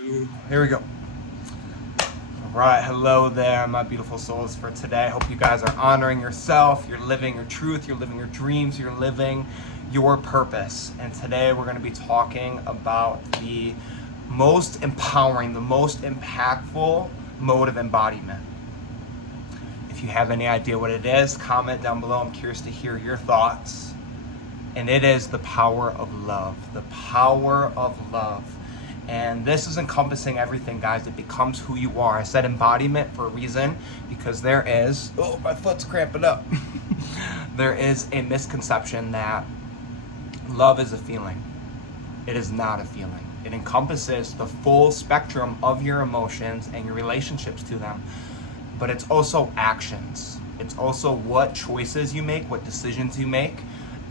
Here we go. All right, hello there, my beautiful souls. For today, I hope you guys are honoring yourself, you're living your truth, you're living your dreams, you're living your purpose. And today we're going to be talking about the most empowering, the most impactful mode of embodiment. If you have any idea what it is, comment down below. I'm curious to hear your thoughts. And it is the power of love. The power of love. And this is encompassing everything, guys. It becomes who you are. I said embodiment for a reason, because there is, oh, my foot's cramping up. There is a misconception that love is a feeling. It is not a feeling. It encompasses the full spectrum of your emotions and your relationships to them. But it's also actions. It's also what choices you make, what decisions you make,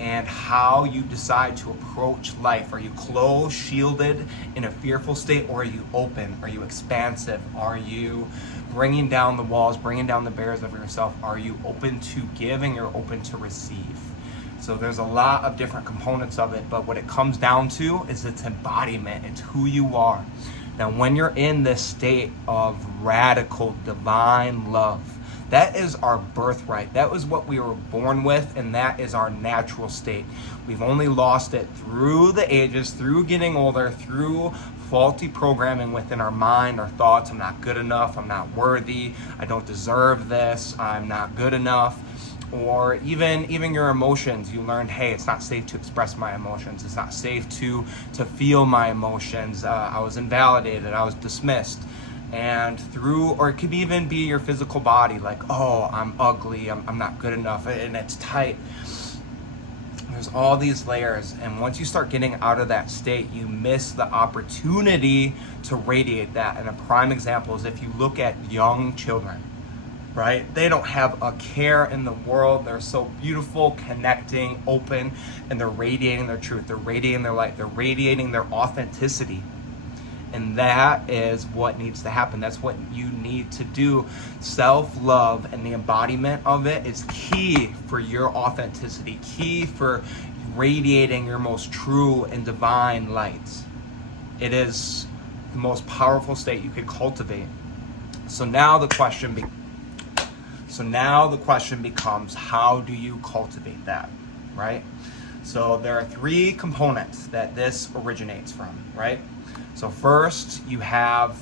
and how you decide to approach life. Are you closed, shielded, in a fearful state, or are you open? Are you expansive? Are you bringing down the walls, bringing down the barriers of yourself? Are you open to give and you're open to receive? So there's a lot of different components of it, but what it comes down to is its embodiment. It's who you are. Now, when you're in this state of radical divine love, that is our birthright. That was what we were born with, and that is our natural state. We've only lost it through the ages, through getting older, through faulty programming within our mind, our thoughts. I'm not good enough, I'm not worthy, I don't deserve this, I'm not good enough. Or even your emotions. You learned, hey, it's not safe to express my emotions. It's not safe to feel my emotions. I was invalidated, I was dismissed. And or it could even be your physical body, like, oh, I'm ugly, I'm not good enough, and it's tight. There's all these layers, and once you start getting out of that state, you miss the opportunity to radiate that. And a prime example is if you look at young children, right? They don't have a care in the world. They're so beautiful, connecting, open, and they're radiating their truth. They're radiating their light. They're radiating their authenticity. And that is what needs to happen. That's what you need to do. Self-love and the embodiment of it is key for your authenticity, key for radiating your most true and divine lights. It is the most powerful state you could cultivate. So now the question becomes, how do you cultivate that, right? So there are three components that this originates from, right? So first, you have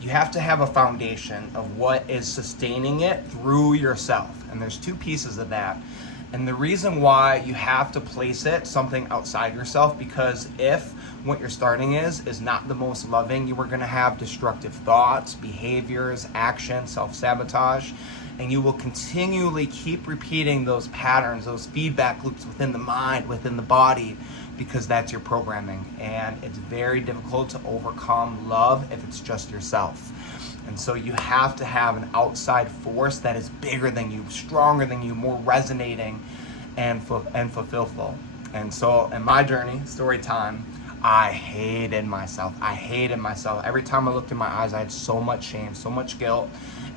to have a foundation of what is sustaining it through yourself. And there's two pieces of that. And the reason why you have to place it something outside yourself, because if what you're starting is not the most loving, you are going to have destructive thoughts, behaviors, actions, self-sabotage, and you will continually keep repeating those patterns, those feedback loops within the mind, within the body, because that's your programming. And it's very difficult to overcome love if it's just yourself. And so you have to have an outside force that is bigger than you, stronger than you, more resonating and fulfillful. And so in my journey, story time, I hated myself. Every time I looked in my eyes, I had so much shame, so much guilt,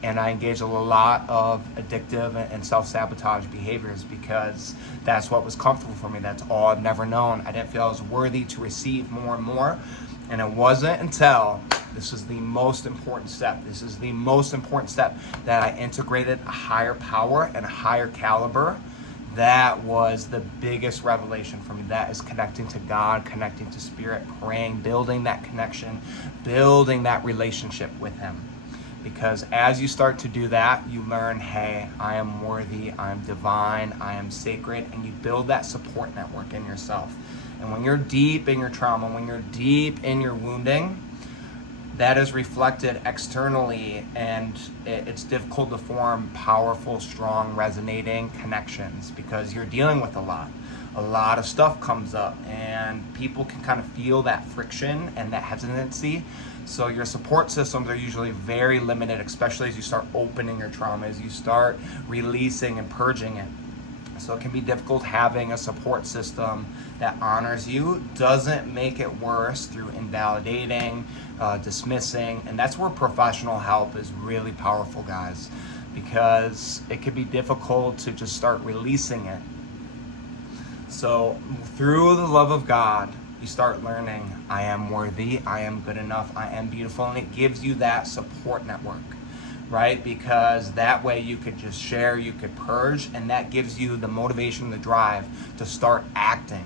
and I engaged in a lot of addictive and self-sabotage behaviors, because that's what was comfortable for me. That's all I've never known. I didn't feel I was worthy to receive more and more. And it wasn't until, this is the most important step, that I integrated a higher power and a higher caliber. That was the biggest revelation for me. That is connecting to God, connecting to Spirit, praying, building that connection, building that relationship with Him. Because as you start to do that, you learn, hey, I am worthy, I am divine, I am sacred, and you build that support network in yourself. And when you're deep in your trauma, when you're deep in your wounding, that is reflected externally, and it's difficult to form powerful, strong, resonating connections, because you're dealing with a lot of stuff comes up, and people can kind of feel that friction and that hesitancy. So your support systems are usually very limited, especially as you start opening your trauma, as you start releasing and purging it. So it can be difficult having a support system that honors you, doesn't make it worse through invalidating, dismissing, and that's where professional help is really powerful, guys, because it can be difficult to just start releasing it. So through the love of God, you start learning, I am worthy, I am good enough, I am beautiful, and it gives you that support network, right? Because that way you could just share, you could purge, and that gives you the motivation, the drive to start acting.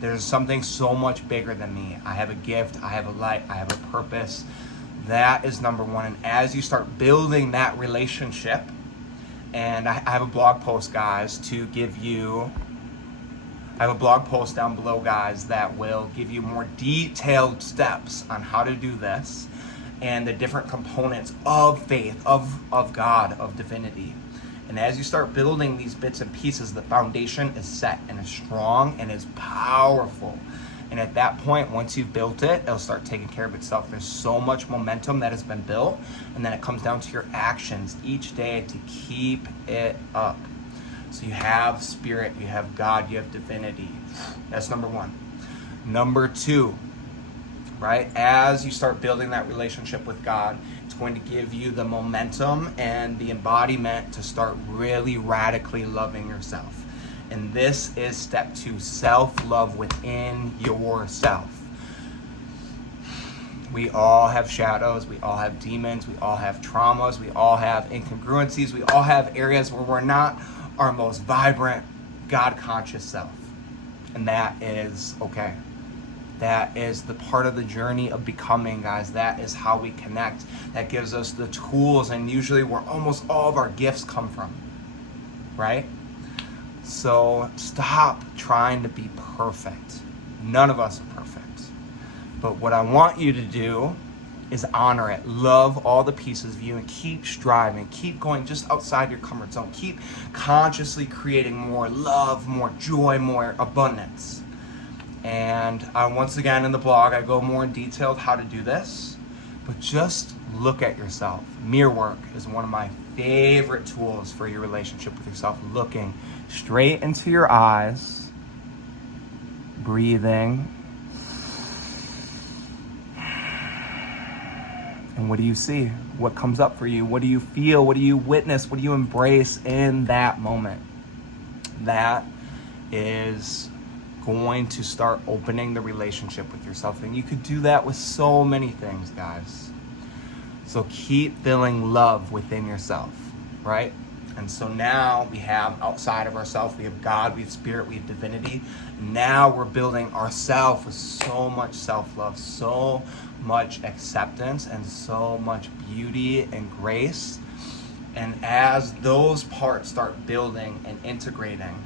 There's something so much bigger than me. I have a gift, I have a light, I have a purpose. That is number one. And as you start building that relationship, and I have a blog post, guys, to give you, I have a blog post down below, guys, that will give you more detailed steps on how to do this and the different components of faith, of God, of divinity. And as you start building these bits and pieces, the foundation is set and is strong and is powerful. And at that point, once you've built it, it'll start taking care of itself. There's so much momentum that has been built, and then it comes down to your actions each day to keep it up. So you have spirit, you have God, you have divinity. That's number one. Number two, right? As you start building that relationship with God, it's going to give you the momentum and the embodiment to start really radically loving yourself. And this is step 2, self-love within yourself. We all have shadows, we all have demons, we all have traumas, we all have incongruencies, we all have areas where we're not our most vibrant, God-conscious self. And that is okay. That is the part of the journey of becoming, guys. That is how we connect. That gives us the tools, and usually where almost all of our gifts come from, right? So stop trying to be perfect. None of us are perfect. But what I want you to do is honor it. Love all the pieces of you and keep striving. Keep going just outside your comfort zone. Keep consciously creating more love, more joy, more abundance. And once again in the blog, I go more in detail how to do this. But just look at yourself. Mirror work is one of my favorite tools for your relationship with yourself. Looking straight into your eyes, breathing. And what do you see? What comes up for you? What do you feel? What do you witness? What do you embrace in that moment? That is going to start opening the relationship with yourself. And you could do that with so many things, guys. So keep feeling love within yourself, right? And so now we have outside of ourselves, we have God, we have spirit, we have divinity. Now we're building ourselves with so much self-love, so much acceptance, and so much beauty and grace. And as those parts start building and integrating,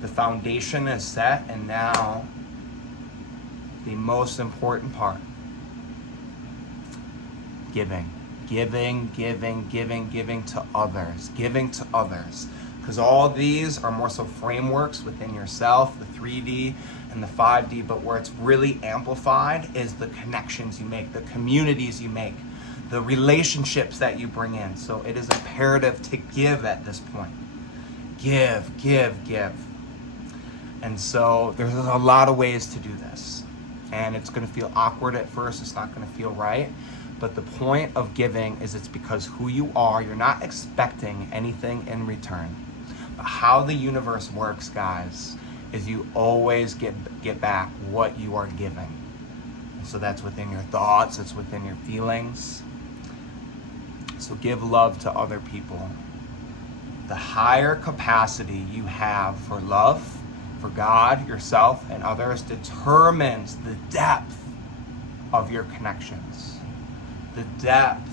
the foundation is set, and now the most important part, giving to others, because all these are more so frameworks within yourself, the 3D and the 5D, but where it's really amplified is the connections you make, the communities you make, the relationships that you bring in. So it is imperative to give at this point. Give. And so there's a lot of ways to do this, and it's going to feel awkward at first. It's not going to feel right. But the point of giving is it's because who you are. You're not expecting anything in return. But how the universe works, guys, is you always get back what you are giving. And so that's within your thoughts. It's within your feelings. So give love to other people. The higher capacity you have for love, for God, yourself, and others determines the depth of your connections, the depth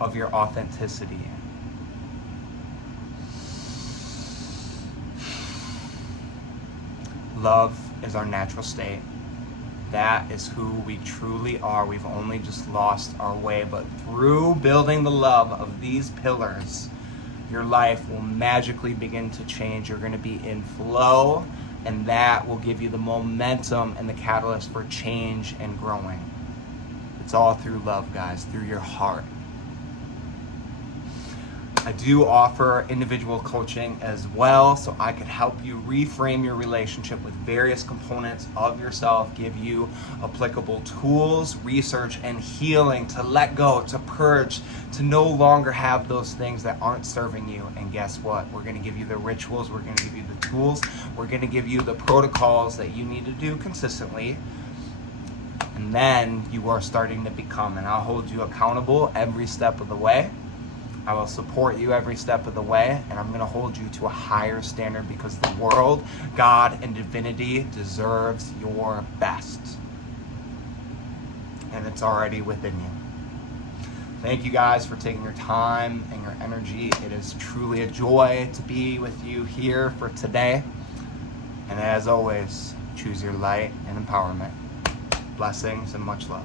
of your authenticity. Love is our natural state. That is who we truly are. We've only just lost our way, but through building the love of these pillars, your life will magically begin to change. You're going to be in flow, and that will give you the momentum and the catalyst for change and growing. It's all through love, guys, through your heart. I do offer individual coaching as well, so I could help you reframe your relationship with various components of yourself, give you applicable tools, research, and healing to let go, to purge, to no longer have those things that aren't serving you. And guess what? We're going to give you the rituals, we're going to give you the tools, we're going to give you the protocols that you need to do consistently And then you are starting to become, and I'll hold you accountable every step of the way. I will support you every step of the way, and I'm going to hold you to a higher standard because the world, God, and divinity deserves your best. And it's already within you. Thank you guys for taking your time and your energy. It is truly a joy to be with you here for today. And as always, choose your light and empowerment. Blessings and much love.